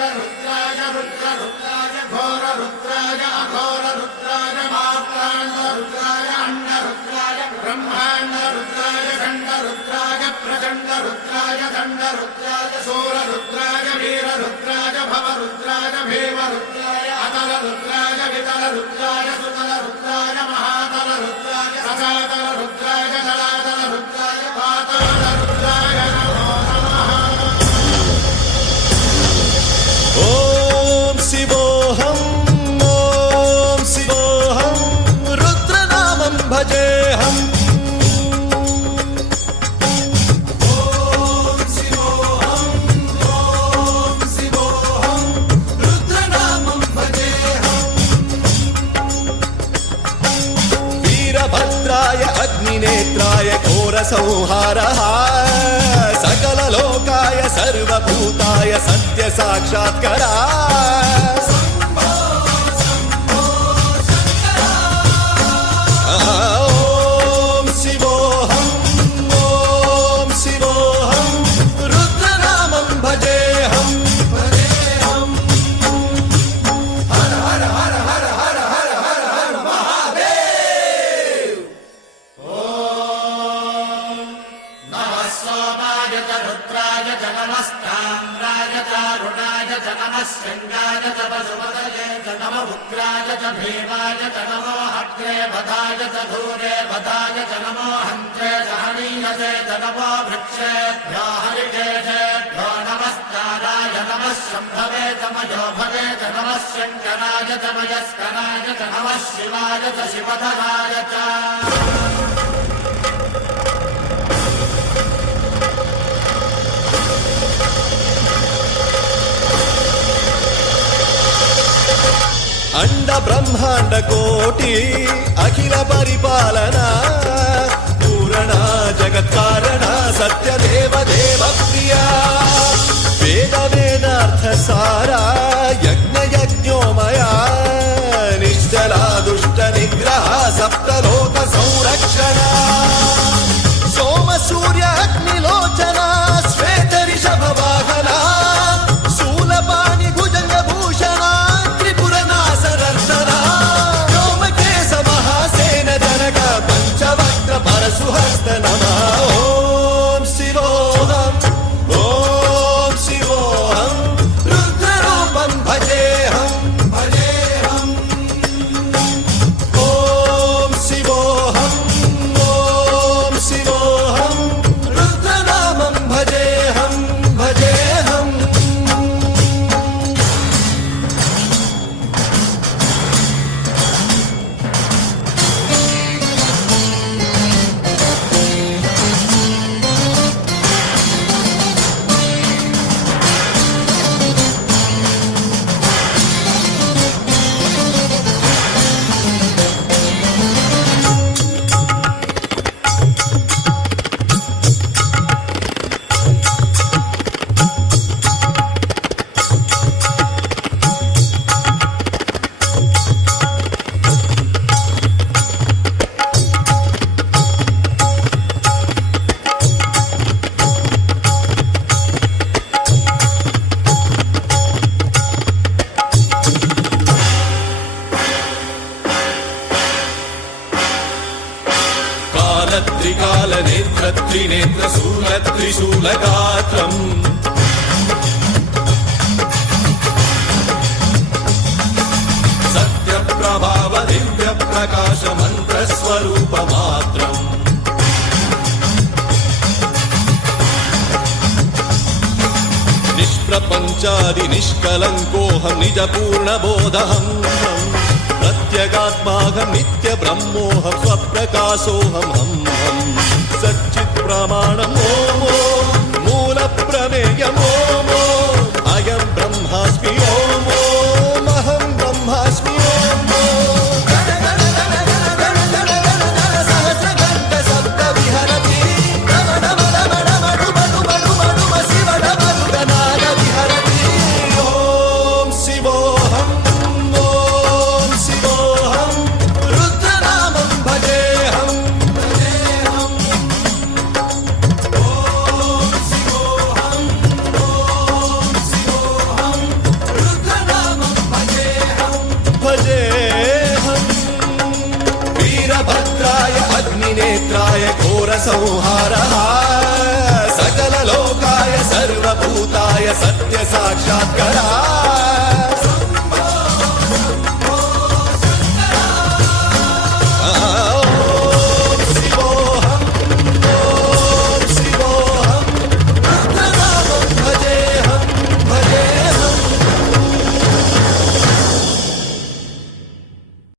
वीररुद्राय रुद्ररुद्राय घोररुद्राय अघोररुद्राय मात्राण्डरुद्राय अण्डरुद्राय ब्रह्माण्डरुद्राय खण्डरुद्राय प्रचण्डरुद्राय दण्डरुद्राय शूररुद्राय वीररुद्राय भवरुद्राय भीमरुद्राय अतलरुद्राय वितलरुद्राय सुतलरुद्राय महातलरुद्राय सजातलरुद्राय जलातलरुद्राय पातालरुद्राय नमो नमः। ओम शिवोऽहं रुद्रनामं भजेऽहम्। वीरभद्राय अग्निनेत्राय घोरसंहारः सकललोकाय सर्वभूताय सत्यसाक्षात्करा। ॐ शिवोऽहं रुद्रनामं भजेऽहम्। हर हर हर हर हर हर हर हर महादेव। नमः सोमाय च रुद्राय च नमस्ताम्राय च अरुणाय च नमः शृङ्गाय च पशुपतये च नमः उग्राय च भीमाय च नमो हग्रे भदाय च धूरे भदाय च नमो हन्त्रे च हनीयसे च नमो वृक्षेभ्यो हरिकेशेभ्यो नमस्काराय नमः शम्भवे च मयोभवे च नमः शङ्कराय च मयस्कराय च नमः शिवाय च शिवधराय च। अंड ब्रह्मांड कोटि अखिल परिपालना पूरणा जगत्कारणा सत्यदेव देव प्रिया वेद वेदार्थ सारा यज्ञ यज्ञोमया निश्चला दुष्ट निग्रह सप्तलोक संरक्षणा सोम सूर्य अग्निलोचना श्वेत ऋषभ वाहना शूलपाणि भुजंग भूषणा परशुहस्त नमः। ओम शिवोऽहं रुद्ररूपं भजेऽहम्। ओम शिवोऽहं रुद्रनामं भजेऽहम्। त्रिकाल नेत्र त्रिनेत्र शूल त्रिशूलगात्रम् सत्यप्रभाव दिव्य प्रकाश मंत्र स्वरूप मात्रम् निष्प्रपंचादि निष्कलंकोऽहं निज पूर्ण बोधहम् प्रत्यगात्माहं नित्य ब्रह्मोऽहं स्वप्रकाशोऽहं हम सच्चित् प्रमाणम् ओम मूल प्रमेयम् ओम अयं ब्रह्मास्मि ओम अहं ब्रह्मास्मि ओम सहस्रघण्ट शब्द विहरति शिवडमरुगनाद विहरति। ओम शिवोऽहं रुद्रनामं भजेऽहम्। ओम शिवोऽहं संहारः सकललोकाय सर्वभूताय सत्य साक्षात्कारः